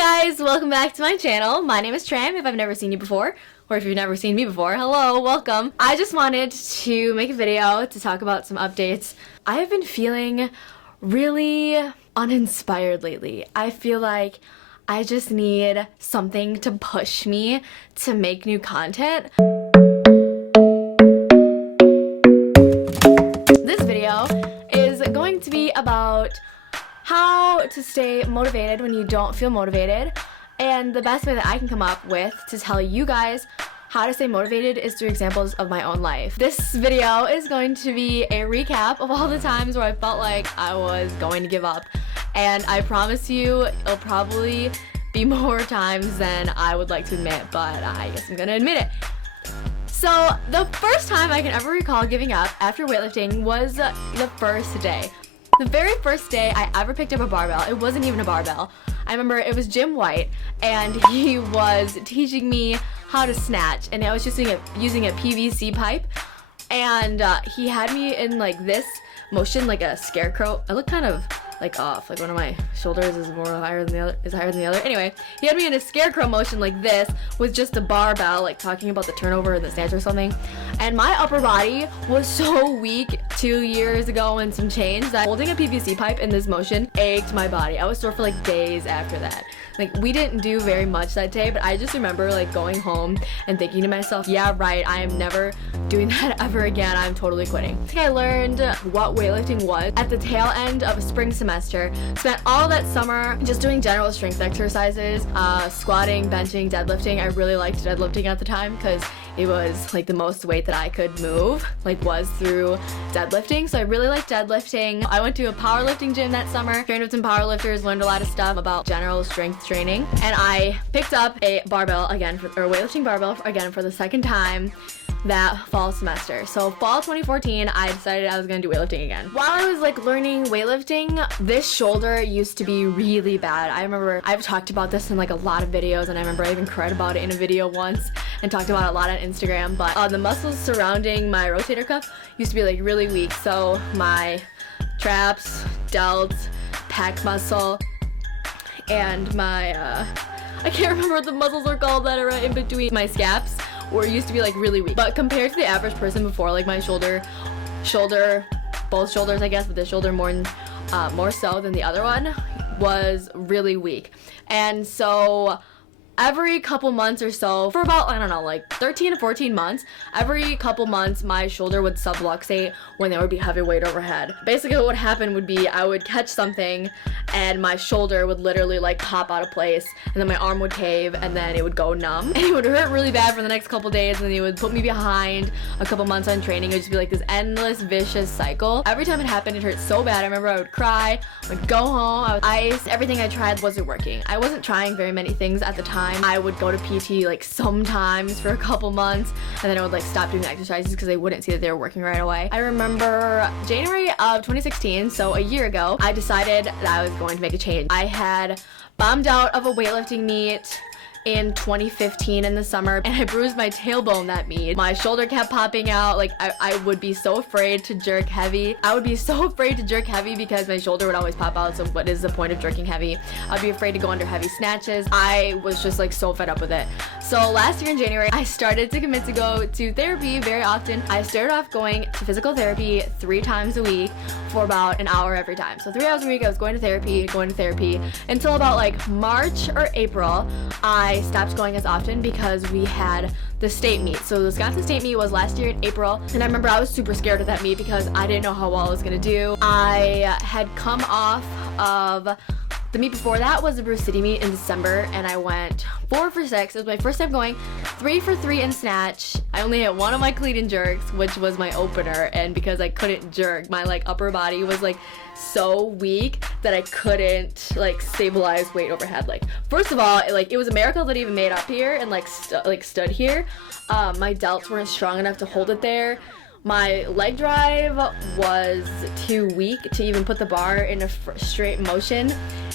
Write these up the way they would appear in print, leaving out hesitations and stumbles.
guys, welcome back to my channel. My name is Tram, if I've never seen you before, or if you've never seen me before, hello, welcome. I just wanted to make a video to talk about some updates. I have been feeling really uninspired lately. I feel like I just need something to push me to make new content. This video is going to be about how to stay motivated when you don't feel motivated, and the best way that I can come up with to tell you guys how to stay motivated is through examples of my own life. This video is going to be a recap of all the times where I felt like I was going to give up, and I promise you it'll probably be more times than I would like to admit, but I guess I'm gonna admit it. So the first time I can ever recall giving up after weightlifting was the first day. The very first day I ever picked up a barbell. It wasn't even a barbell. I remember it was Jim White, and he was teaching me how to snatch, and I was just using a PVC pipe, and he had me in like this motion, like a scarecrow. I look kind of like off, like one of my shoulders is higher than the other. Anyway, he had me in a scarecrow motion like this with just a barbell, like talking about the turnover and the snatch or something. And my upper body was so weak 2 years ago and some change that holding a PVC pipe in this motion ached my body. I was sore for like days after that. Like, we didn't do very much that day, but I just remember like going home and thinking to myself, yeah, right, I am never doing that ever again. I'm totally quitting. I think I learned what weightlifting was at the tail end of a spring semester. Spent all that summer just doing general strength exercises, squatting, benching, deadlifting. I really liked deadlifting at the time because it was like the most weight that I could move, like, was through deadlifting. So I really liked deadlifting. I went to a powerlifting gym that summer, trained with some powerlifters, learned a lot of stuff about general strength training, and I picked up a barbell again, or a weightlifting barbell again for the second time that fall semester. So fall 2014, I decided I was gonna do weightlifting again. While I was like learning weightlifting, this shoulder used to be really bad. I remember I've talked about this in like a lot of videos, and I remember I even cried about it in a video once and talked about it a lot on Instagram, but the muscles surrounding my rotator cuff used to be like really weak. So my traps, delts, pec muscle, and my I can't remember what the muscles are called that are right in between my scaps, or used to be like really weak. But compared to the average person before, like my shoulder, both shoulders I guess, but this shoulder more so than the other one, was really weak. And so every couple months or so, for about, I don't know, like 13 to 14 months, every couple months my shoulder would subluxate when there would be heavy weight overhead. Basically what would happen would be I would catch something and my shoulder would literally like pop out of place, and then my arm would cave, and then it would go numb, and it would hurt really bad for the next couple days, and then it would put me behind a couple months on training. It would just be like this endless vicious cycle. Every time it happened, it hurt so bad. I remember I would cry, I would go home, I would ice. Everything I tried wasn't working. I wasn't trying very many things at the time. I would go to PT like sometimes for a couple months, and then I would like stop doing the exercises because I wouldn't see that they were working right away. I remember January of 2016, so a year ago, I decided that I was going to make a change. I had bombed out of a weightlifting meet in 2015 in the summer, and I bruised my tailbone that meet. My shoulder kept popping out. Like, I would be so afraid to jerk heavy. I would be so afraid to jerk heavy because my shoulder would always pop out. So what is the point of jerking heavy? I'd be afraid to go under heavy snatches. I was just like so fed up with it. So last year in January, I started to commit to go to therapy very often. I started off going to physical therapy 3 times a week for about an hour every time. So 3 hours a week I was going to therapy until about like March or April. I stopped going as often because we had the state meet. So the Wisconsin state meet was last year in April, and I remember I was super scared of that meet because I didn't know how well I was gonna do. I had come off of the meet before that was the Bruce City meet in December, and I went 4 for 6. It was my first time going 3 for 3 in snatch. I only hit one of my clean and jerks, which was my opener, and because I couldn't jerk, my like upper body was like so weak that I couldn't like stabilize weight overhead. Like, first of all, it was a miracle that it even made up here and like stood here. My delts weren't strong enough to hold it there. My leg drive was too weak to even put the bar in a straight motion,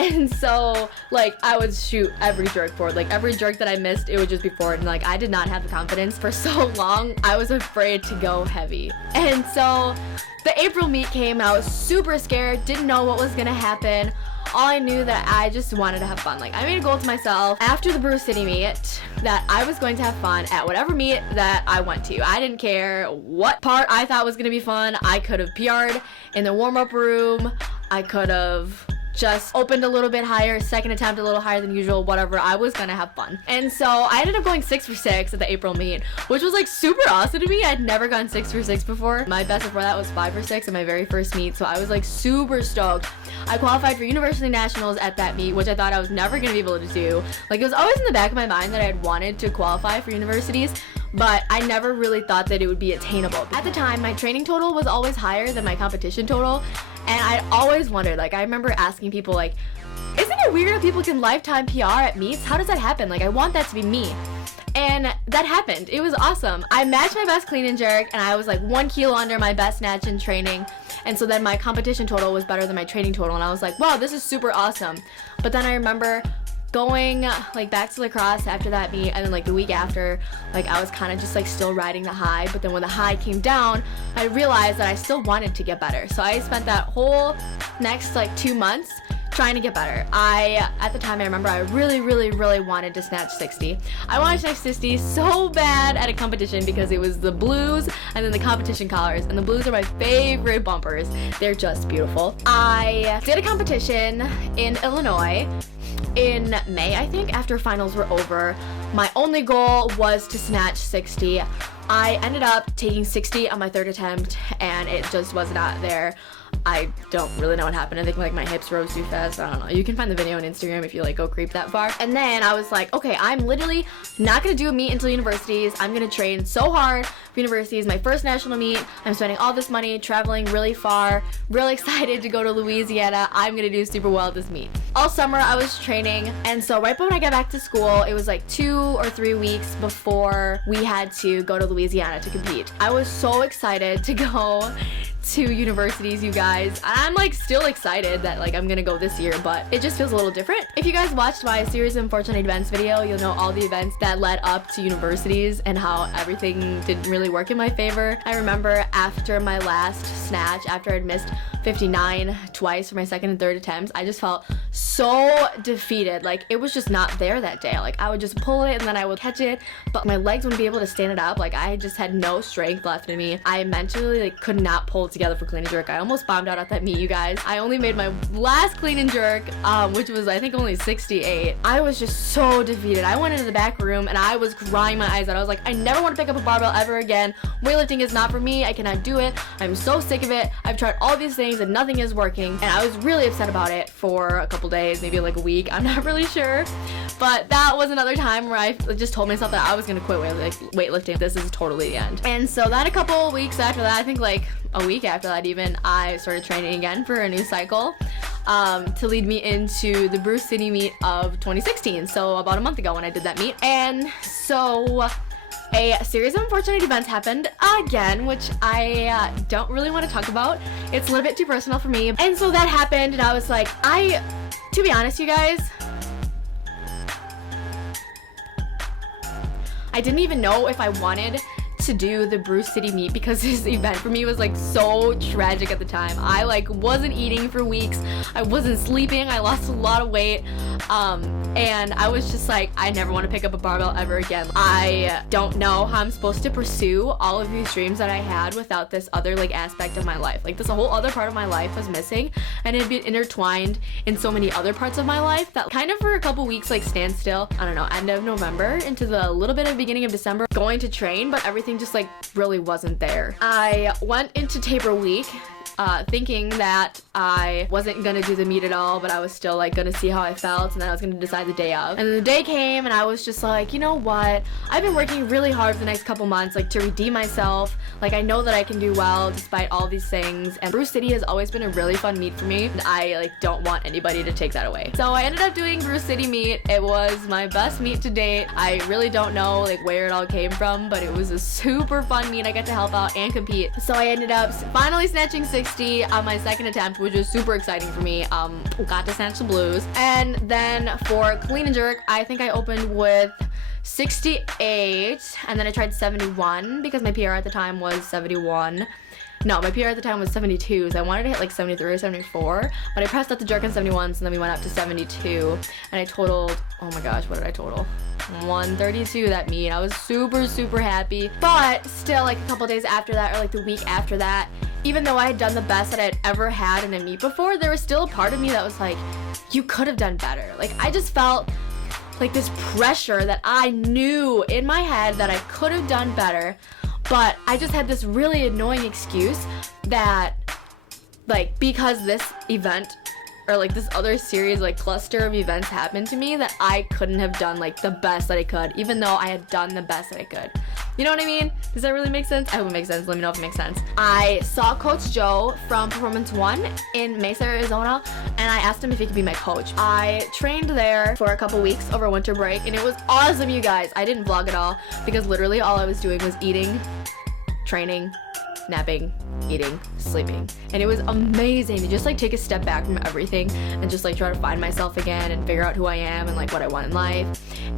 and so like I would shoot every jerk forward. Like every jerk that I missed, it would just be forward, and like I did not have the confidence for so long. I was afraid to go heavy, and so the April meet came and I was super scared, didn't know what was gonna happen. all I knew that I just wanted to have fun. Like, I made a goal to myself after the Brew City meet that I was going to have fun at whatever meet that I went to. I didn't care what part I thought was going to be fun. I could have PR'd in the warm-up room. I could have just opened a little bit higher, second attempt a little higher than usual, whatever. I was gonna have fun. And so I ended up going 6 for 6 at the April meet, which was like super awesome to me. I'd never gone 6 for 6 before. My best before that was 5 for 6 at my very first meet, so I was like super stoked. I qualified for University Nationals at that meet, which I thought I was never gonna be able to do. Like, it was always in the back of my mind that I had wanted to qualify for universities, but I never really thought that it would be attainable. At the time, my training total was always higher than my competition total, and I always wondered, like, I remember asking people, like, isn't it weird if people can lifetime PR at meets? How does that happen? Like, I want that to be me. And that happened. It was awesome. I matched my best clean and jerk, and I was like 1 kilo under my best snatch in training. And so then my competition total was better than my training total, and I was like, wow, this is super awesome. But then I remember going like back to lacrosse after that meet, and then like the week after, like I was kind of just like still riding the high, but then when the high came down, I realized that I still wanted to get better. So I spent that whole next like 2 months trying to get better. At the time, I remember I really wanted to snatch 60. I wanted to snatch 60 so bad at a competition because it was the blues and then the competition collars, and the blues are my favorite bumpers. They're just beautiful. I did a competition in Illinois in May, I think, after finals were over. My only goal was to snatch 60. I ended up taking 60 on my third attempt, and it just was not there. I don't really know what happened. I think like my hips rose too fast. I don't know. You can find the video on Instagram if you like go creep that far. And then I was like, okay, I'm literally not gonna do a meet until universities. I'm gonna train so hard for universities. My first national meet. I'm spending all this money traveling really far. Really excited to go to Louisiana. I'm gonna do super well at this meet. All summer I was training, and so right when I got back to school, it was like 2 or 3 weeks before we had to go to Louisiana to compete. I was so excited to go to universities, you guys. I'm like still excited that like I'm gonna go this year, but it just feels a little different. If you guys watched my series of unfortunate events video, you'll know all the events that led up to universities and how everything didn't really work in my favor. I remember after my last snatch, after I'd missed 59 twice for my second and third attempts, I just felt so defeated. Like it was just not there that day. Like I would just pull it and then I would catch it, but my legs wouldn't be able to stand it up. Like I just had no strength left in me. I mentally like could not pull it together for clean and jerk. I almost bombed out at that meet, you guys. I only made my last clean and jerk, which was I think only 68. I was just so defeated. I went into the back room and I was crying my eyes out. I was like, I never want to pick up a barbell ever again. Weightlifting is not for me. I cannot do it. I'm so sick of it. I've tried all these things and nothing is working. And I was really upset about it for a couple days, maybe like a week. I'm not really sure. But that was another time where I just told myself that I was gonna quit weightlifting. This is totally the end. And so then a couple weeks after that, I think like a week after that even, I started training again for a new cycle to lead me into the Brew City meet of 2016. So about a month ago when I did that meet. And so a series of unfortunate events happened again, which I don't really want to talk about. It's a little bit too personal for me. And so that happened, and I was like, to be honest, you guys, I didn't even know if I wanted to do the Brew City meet because this event for me was like so tragic at the time. I like wasn't eating for weeks. I wasn't sleeping. I lost a lot of weight. And I was just like, I never want to pick up a barbell ever again. I don't know how I'm supposed to pursue all of these dreams that I had without this other like aspect of my life. Like this whole other part of my life was missing, and it had been intertwined in so many other parts of my life that kind of for a couple weeks like stand still. I don't know, end of November into the little bit of beginning of December going to train, but everything just like really wasn't there. I went into taper week thinking that I wasn't gonna do the meet at all, but I was still like gonna see how I felt, and then I was gonna decide the day of. And then the day came, and I was just like, you know what? I've been working really hard for the next couple months, like to redeem myself. Like I know that I can do well despite all these things. And Brew City has always been a really fun meet for me, and I like don't want anybody to take that away. So I ended up doing Brew City meet. It was my best meet to date. I really don't know like where it all came from, but it was a super fun meet. I got to help out and compete. So I ended up finally snatching 60 on my second attempt, which was super exciting for me. Got to snatch the blues. And then for clean and jerk, I think I opened with 68, and then I tried 71 because my PR at the time was 71. No, my PR at the time was 72, so I wanted to hit like 73 or 74, but I pressed out the jerk on 71, so then we went up to 72, and I totaled, oh my gosh, what did I total? 132 that meet. I was super happy, but still, like a couple days after that, or like the week after that, even though I had done the best that I had ever had in a meet before, there was still a part of me that was like, you could have done better. Like, I just felt like this pressure that I knew in my head that I could have done better, but I just had this really annoying excuse that, like, because this event or like this other series, like cluster of events happened to me, that I couldn't have done like the best that I could, even though I had done the best that I could. You know what I mean? Does that really make sense? I hope it makes sense. Let me know if it makes sense. I saw Coach Joe from Performance One in Mesa, Arizona, and I asked him if he could be my coach. I trained there for a couple weeks over winter break, and it was awesome, you guys. I didn't vlog at all because literally all I was doing was eating, training, napping, eating, sleeping, and it was amazing to just like take a step back from everything and just like try to find myself again and figure out who I am and like what I want in life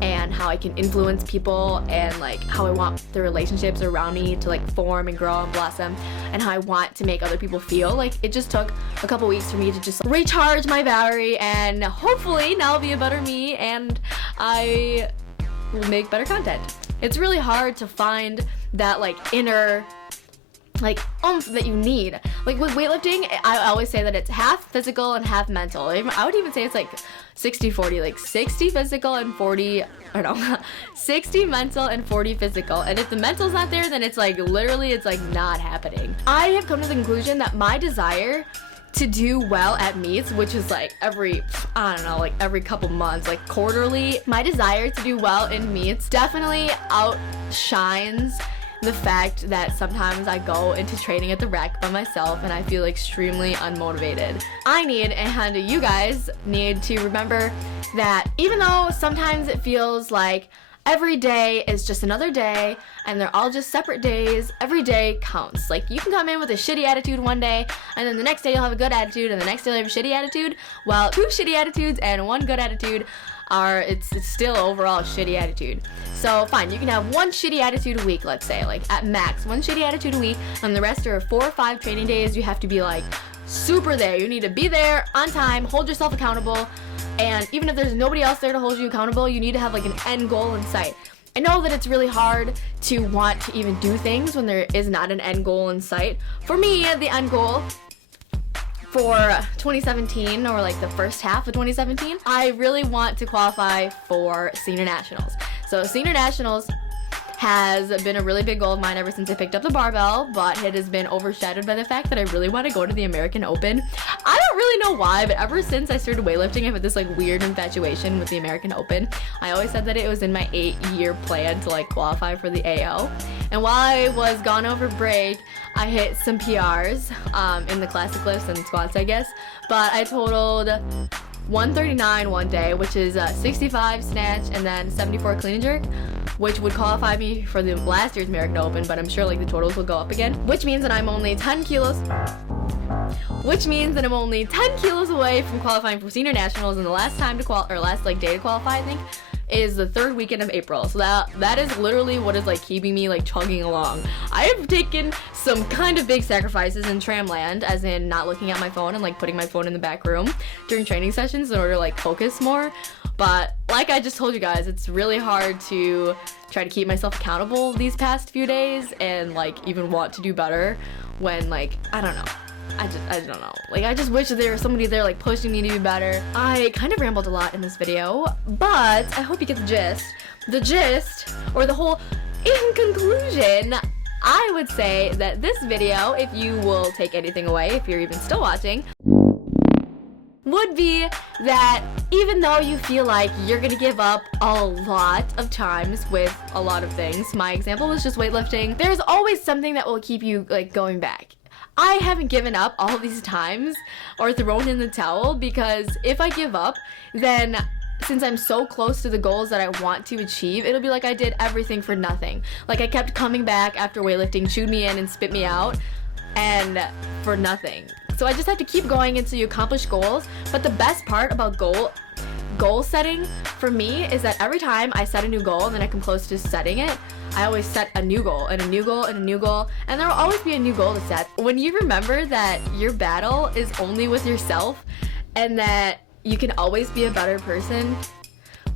and how I can influence people and like how I want the relationships around me to like form and grow and blossom and how I want to make other people feel. Like, it just took a couple weeks for me to just recharge my battery, and hopefully now I'll be a better me and I will make better content. It's really hard to find that like inner like oomph that you need. Like with weightlifting, I always say that it's half physical and half mental. I would even say it's like 60-40, like 60 physical and 40, or no, 60 mental and 40 physical. And if the mental's not there, then it's like literally it's like not happening. I have come to the conclusion that my desire to do well at meets, which is like every, I don't know, like every couple months, like quarterly, my desire to do well in meets definitely outshines the fact that sometimes I go into training at the rec by myself and I feel extremely unmotivated. I need, and you guys need, to remember that even though sometimes it feels like every day is just another day and they're all just separate days, every day counts. Like, you can come in with a shitty attitude one day and then the next day you'll have a good attitude and the next day you'll have a shitty attitude. Well, 2 shitty attitudes and 1 good attitude it's still overall a shitty attitude. So fine, you can have 1 shitty attitude a week, let's say, like at max 1 shitty attitude a week, and the rest are 4 or 5 training days. You have to be like super there. You need to be there on time, hold yourself accountable, and even if there's nobody else there to hold you accountable, you need to have like an end goal in sight. I know that it's really hard to want to even do things when there is not an end goal in sight. For me, the end goal for 2017, or like the first half of 2017, I really want to qualify for senior nationals. So senior nationals has been a really big goal of mine ever since I picked up the barbell, but it has been overshadowed by the fact that I really want to go to the American Open. I don't really know why, but ever since I started weightlifting, I've had this like weird infatuation with the American Open. I always said that it was in my 8-year plan to like qualify for the AO. And while I was gone over break, I hit some PRs in the classic lifts and squats, I guess, but I totaled 139 one day, which is 65 snatch and then 74 clean and jerk, which would qualify me for the last year's American Open, but I'm sure like the totals will go up again, which means that I'm only 10 kilos away from qualifying for senior nationals, and the last time to last like day to qualify, I think, is the 3rd weekend of April. So that is literally what is like keeping me like chugging along. I have taken some kind of big sacrifices in Tram land, as in not looking at my phone and like putting my phone in the back room during training sessions in order to like focus more. But like I just told you guys, it's really hard to try to keep myself accountable these past few days and like even want to do better when like, I don't know. I don't know. Like, I just wish that there was somebody there like pushing me to do better. I kind of rambled a lot in this video, but I hope you get the gist. The gist, or the whole, in conclusion, I would say that this video, if you will take anything away, if you're even still watching, would be that even though you feel like you're gonna give up a lot of times with a lot of things, my example was just weightlifting, there's always something that will keep you like going back. I haven't given up all these times or thrown in the towel, because if I give up, then since I'm so close to the goals that I want to achieve, it'll be like I did everything for nothing. Like, I kept coming back after weightlifting, chewed me in and spit me out, and for nothing. So I just have to keep going until you accomplish goals. But the best part about goal setting for me is that every time I set a new goal and then I come close to setting it, I always set a new goal and a new goal and a new goal, and there will always be a new goal to set. When you remember that your battle is only with yourself and that you can always be a better person,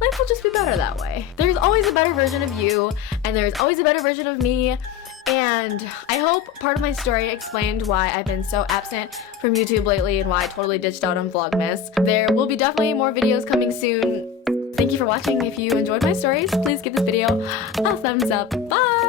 life will just be better that way. There's always a better version of you, and there's always a better version of me. And I hope part of my story explained why I've been so absent from YouTube lately and why I totally ditched out on Vlogmas. There will be definitely more videos coming soon. Thank you for watching. If you enjoyed my stories, please give this video a thumbs up. Bye!